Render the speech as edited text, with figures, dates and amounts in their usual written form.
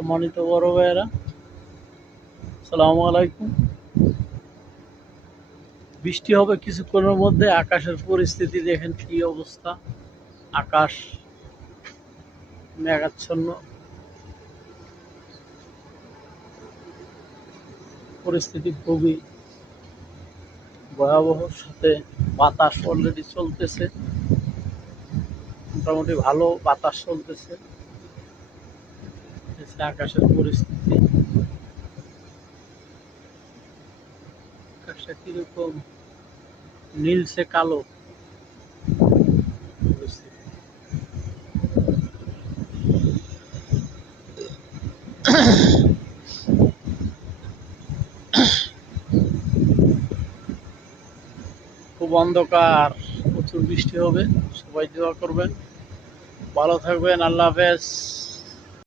সম্মানিত বড় ভাইয়েরা, আসসালামু আলাইকুম। বৃষ্টি হবে কিছুক্ষণের মধ্যে। আকাশের পরিস্থিতি দেখেন কি অবস্থা। আকাশ মেঘাচ্ছন্ন, পরিস্থিতি খুবই ভয়াবহ। সাথে বাতাস অলরেডি চলতেছে, মোটামুটি ভালো বাতাস চলতেছে। আকাশের পরিস্থিতি, আকাশটা কিরকম নীলসে কালো পরিস্থিতি। খুব অন্ধকার, প্রচুর বৃষ্টি হবে। সবাই দোয়া করবেন। ভালো থাকবেন। আল্লাহ হাফেজ।